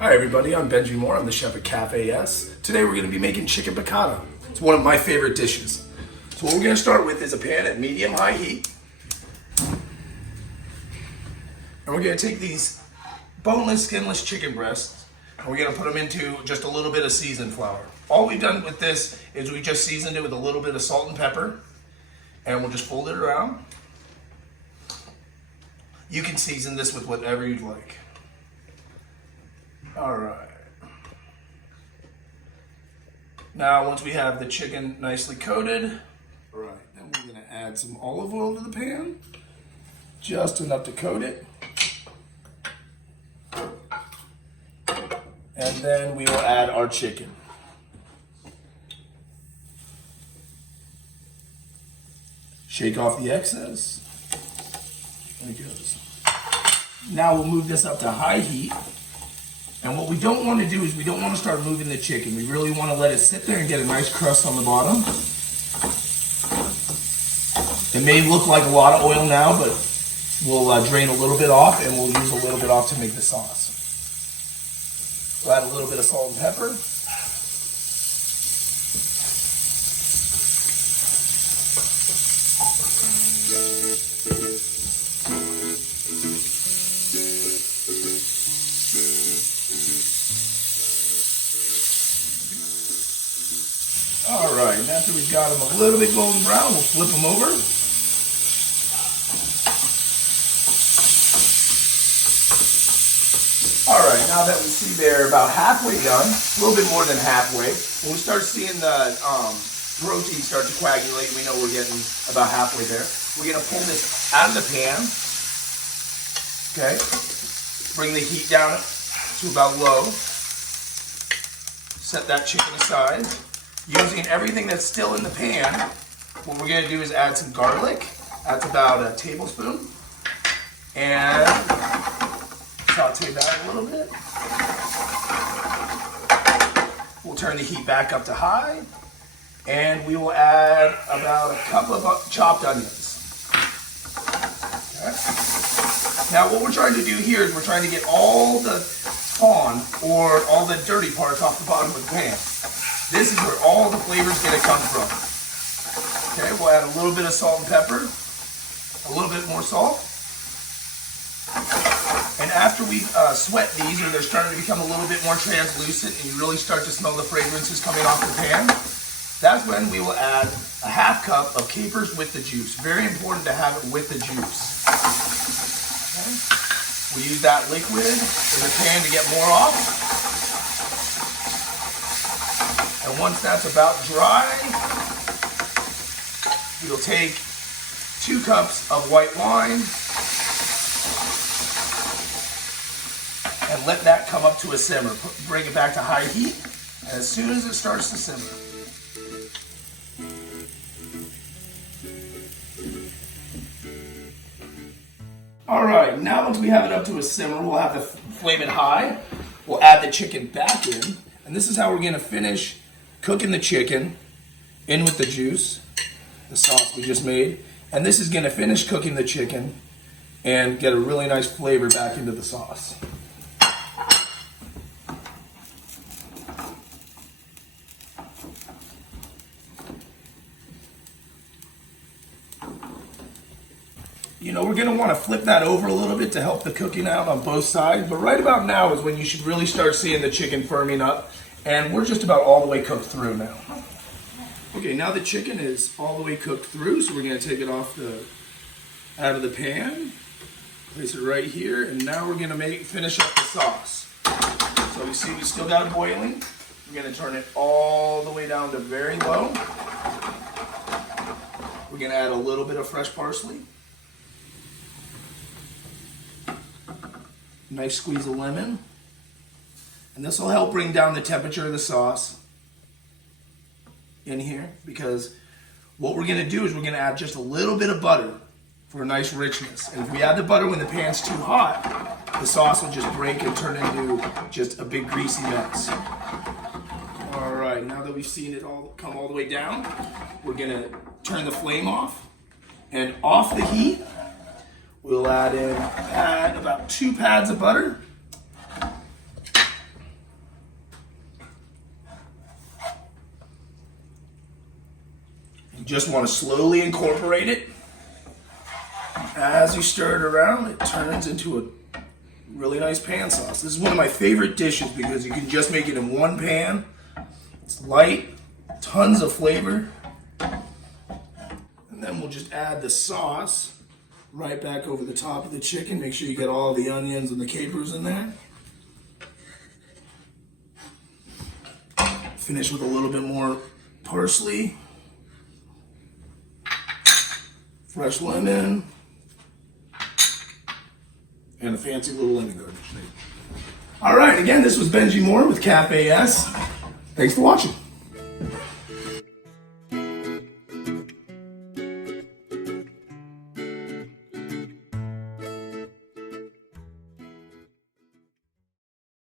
Hi everybody, I'm Benji Moore. I'm the chef at Cafe S. Today we're going to be making chicken piccata. It's one of my favorite dishes. So what we're going to start with is a pan at medium-high heat. And we're going to take these boneless, skinless chicken breasts and we're going to put them into just a little bit of seasoned flour. All we've done with this is we just seasoned it with a little bit of salt and pepper, and we'll just fold it around. You can season this with whatever you'd like. All right. Now, once we have the chicken nicely coated, all right, then we're gonna add some olive oil to the pan, just enough to coat it. And then we will add our chicken. Shake off the excess. There it goes. Now we'll move this up to high heat. And what we don't want to do is we don't want to start moving the chicken. We really want to let it sit there and get a nice crust on the bottom. It may look like a lot of oil now, but we'll drain a little bit off and we'll use a little bit off to make the sauce. We'll add a little bit of salt and pepper. All right, and after we've got them a little bit golden brown, we'll flip them over. All right, now that we see they're about halfway done, a little bit more than halfway, when we start seeing the protein start to coagulate, we know we're getting about halfway there. We're gonna pull this out of the pan, okay? Bring the heat down to about low. Set that chicken aside. Using everything that's still in the pan, what we're going to do is add some garlic. That's about a tablespoon. And saute that a little bit. We'll turn the heat back up to high. And we will add about a couple of chopped onions. Okay. Now what we're trying to do here is we're trying to get all the spawn or all the dirty parts off the bottom of the pan. This is where all the flavor's gonna come from. Okay, we'll add a little bit of salt and pepper, a little bit more salt. And after we've sweat these, or they're starting to become a little bit more translucent and you really start to smell the fragrances coming off the pan, that's when we will add a half cup of capers with the juice. Very important to have it with the juice. Okay. We use that liquid in the pan to get more off. And once that's about dry, we'll take 2 cups of white wine and let that come up to a simmer. Bring it back to high heat, and as soon as it starts to simmer, all right, now once we have it up to a simmer, we'll have to flame it high. We'll add the chicken back in, and this is how we're gonna finish cooking the chicken in with the juice, the sauce we just made. And this is gonna finish cooking the chicken and get a really nice flavor back into the sauce. You know, we're gonna wanna flip that over a little bit to help the cooking out on both sides, but right about now is when you should really start seeing the chicken firming up. And we're just about all the way cooked through now. Okay, now the chicken is all the way cooked through, so we're gonna take it out of the pan, place it right here, and now we're gonna finish up the sauce. So you see we still got it boiling. We're gonna turn it all the way down to very low. We're gonna add a little bit of fresh parsley. Nice squeeze of lemon. And this will help bring down the temperature of the sauce in here, because what we're gonna do is we're gonna add just a little bit of butter for a nice richness. And if we add the butter when the pan's too hot, the sauce will just break and turn into just a big greasy mess. All right, now that we've seen it all come all the way down, we're gonna turn the flame off, and off the heat, we'll add about 2 pads of butter. just want to slowly incorporate it. As you stir it around, it turns into a really nice pan sauce. This is one of my favorite dishes because you can just make it in one pan. It's light, tons of flavor. And then we'll just add the sauce right back over the top of the chicken. Make sure you get all the onions and the capers in there. Finish with a little bit more parsley, fresh lemon, and a fancy little lemon garnish. All right, again, this was Benji Moore with Cafe S. Thanks for watching.